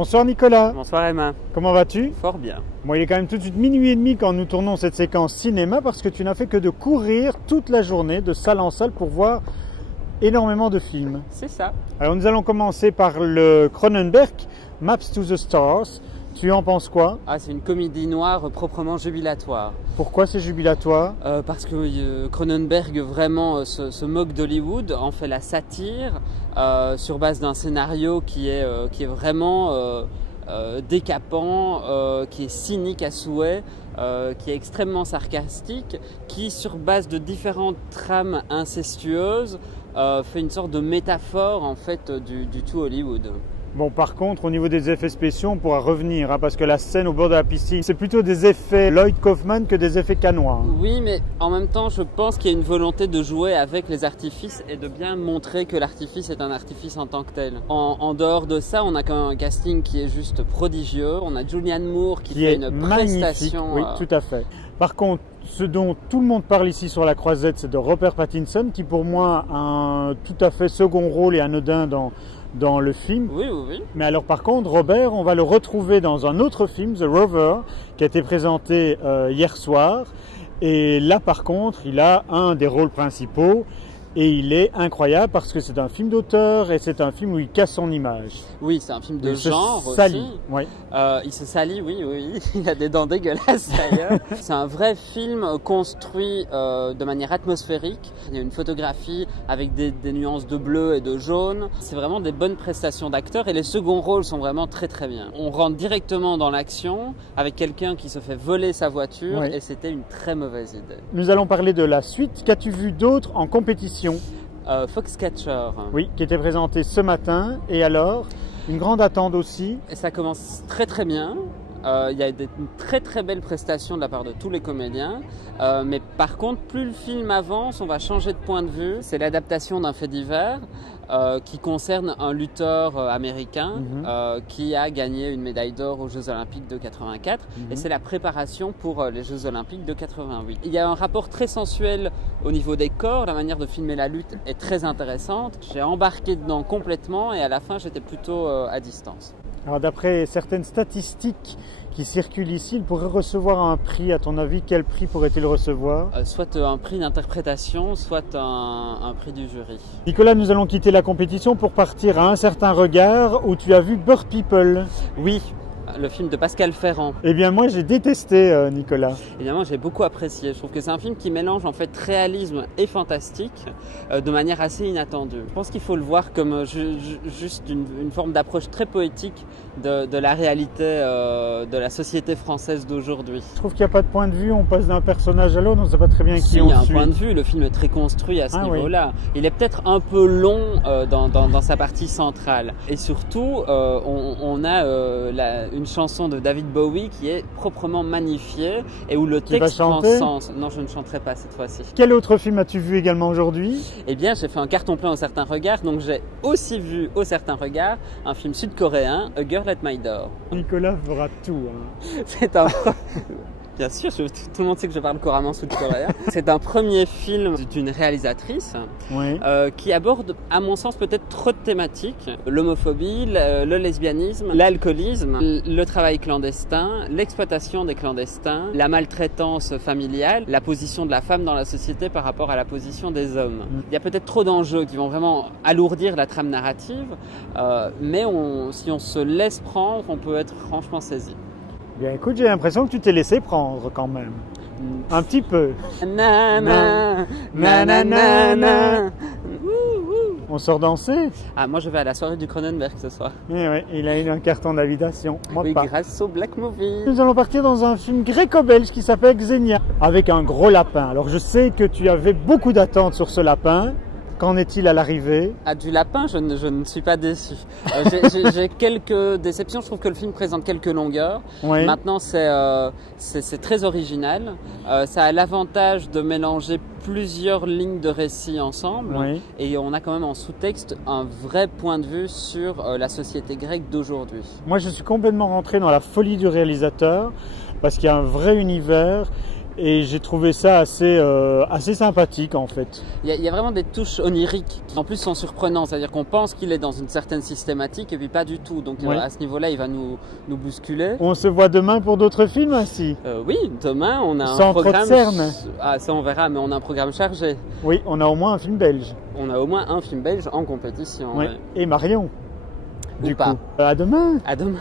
Bonsoir Nicolas. Bonsoir Emma. Comment vas-tu? Fort bien. Bon, il est quand même tout de suite minuit et demi quand nous tournons cette séquence cinéma parce que tu n'as fait que de courir toute la journée de salle en salle pour voir énormément de films. C'est ça. Alors nous allons commencer par le Cronenberg, Maps to the Stars. Tu en penses quoi? C'est une comédie noire proprement jubilatoire. Pourquoi c'est jubilatoire? Parce que Cronenberg vraiment se moque d'Hollywood, en fait la satire sur base d'un scénario qui est vraiment décapant, qui est cynique à souhait, qui est extrêmement sarcastique, qui sur base de différentes trames incestueuses fait une sorte de métaphore en fait du tout Hollywood. Bon, par contre, au niveau des effets spéciaux, on pourra revenir, parce que la scène au bord de la piscine, c'est plutôt des effets Lloyd Kaufman que des effets canois. Oui, mais en même temps, je pense qu'il y a une volonté de jouer avec les artifices et de bien montrer que l'artifice est un artifice en tant que tel. En dehors de ça, on a quand même un casting qui est juste prodigieux. On a Julianne Moore qui fait une prestation. Oui, tout à fait. Par contre, ce dont tout le monde parle ici sur la croisette, c'est de Robert Pattinson, qui pour moi a un tout à fait second rôle et anodin dans le film. Oui, oui, oui. Mais alors par contre, Robert, on va le retrouver dans un autre film, The Rover, qui a été présenté hier soir. Et là par contre, il a un des rôles principaux. Et il est incroyable parce que c'est un film d'auteur et c'est un film où il casse son image. Oui, c'est un film de genre aussi. Oui. Il se salit, oui, oui. Il a des dents dégueulasses d'ailleurs. C'est un vrai film construit de manière atmosphérique. Il y a une photographie avec des nuances de bleu et de jaune. C'est vraiment des bonnes prestations d'acteurs et les seconds rôles sont vraiment très très bien. On rentre directement dans l'action avec quelqu'un qui se fait voler sa voiture et c'était une très mauvaise idée. Nous allons parler de la suite. Qu'as-tu vu d'autre en compétition? Foxcatcher. Oui, qui était présenté ce matin. Et alors, une grande attente aussi. Et ça commence très très bien. Il y a une très très belle prestation de la part de tous les comédiens. Mais par contre, plus le film avance, on va changer de point de vue. C'est l'adaptation d'un fait divers qui concerne un lutteur américain qui a gagné une médaille d'or aux Jeux Olympiques de 84 et c'est la préparation pour les Jeux Olympiques de 88. Il y a un rapport très sensuel au niveau des corps, la manière de filmer la lutte est très intéressante. J'ai embarqué dedans complètement et à la fin j'étais plutôt à distance. Alors d'après certaines statistiques qui circulent ici, il pourrait recevoir un prix. À ton avis, quel prix pourrait-il recevoir? Soit un prix d'interprétation, soit un prix du jury. Nicolas, nous allons quitter la compétition pour partir à Un certain regard où tu as vu Bird People. Oui. Le film de Pascal Ferrand. Eh bien moi j'ai détesté Nicolas. Évidemment j'ai beaucoup apprécié. Je trouve que c'est un film qui mélange en fait réalisme et fantastique de manière assez inattendue. Je pense qu'il faut le voir comme juste une forme d'approche très poétique de la réalité de la société française d'aujourd'hui. Je trouve qu'il n'y a pas de point de vue, on passe d'un personnage à l'autre, on ne sait pas très bien qui on suit. Il y a un point de vue, le film est très construit à ce niveau-là. Oui. Il est peut-être un peu long dans sa partie centrale. Et surtout, on a une chanson de David Bowie qui est proprement magnifiée et où le texte prend sens. Non, je ne chanterai pas cette fois-ci. Quel autre film as-tu vu également aujourd'hui? Eh bien, j'ai fait un carton plein au Certain Regard, donc j'ai aussi vu au Certain Regard un film sud-coréen, A Girl at My Door. Nicolas fera tout. C'est un... Bien sûr, tout le monde sait que je parle couramment sud-coréen. C'est un premier film d'une réalisatrice qui aborde, à mon sens, peut-être trop de thématiques. L'homophobie, le lesbianisme, l'alcoolisme, le travail clandestin, l'exploitation des clandestins, la maltraitance familiale, la position de la femme dans la société par rapport à la position des hommes. Il y a peut-être trop d'enjeux qui vont vraiment alourdir la trame narrative, mais si on se laisse prendre, on peut être franchement saisi. Bien, écoute, j'ai l'impression que tu t'es laissé prendre quand même. Un petit peu. On sort danser? Moi je vais à la soirée du Cronenberg ce soir. Oui, il a eu un carton d'invitation. Moi oui, pas. Grâce au Black Movie. Nous allons partir dans un film gréco-belge qui s'appelle Xenia, avec un gros lapin. Alors je sais que tu avais beaucoup d'attentes sur ce lapin. Qu'en est-il à l'arrivée? Du lapin, je ne suis pas déçu. J'ai quelques déceptions. Je trouve que le film présente quelques longueurs. Oui. Maintenant, c'est très original. Ça a l'avantage de mélanger plusieurs lignes de récit ensemble. Oui. Et on a quand même en sous-texte un vrai point de vue sur la société grecque d'aujourd'hui. Moi, je suis complètement rentré dans la folie du réalisateur parce qu'il y a un vrai univers. Et j'ai trouvé ça assez sympathique en fait. Il y a vraiment des touches oniriques qui en plus sont surprenantes, c'est-à-dire qu'on pense qu'il est dans une certaine systématique et puis pas du tout. Donc à ce niveau-là, il va nous bousculer. On se voit demain pour d'autres films ainsi. Oui, demain on a un programme. Ah, ça on verra, mais on a un programme chargé. Oui, on a au moins un film belge. On a au moins un film belge en compétition. Oui. Ouais. Et Marion. Du coup. À demain. À demain.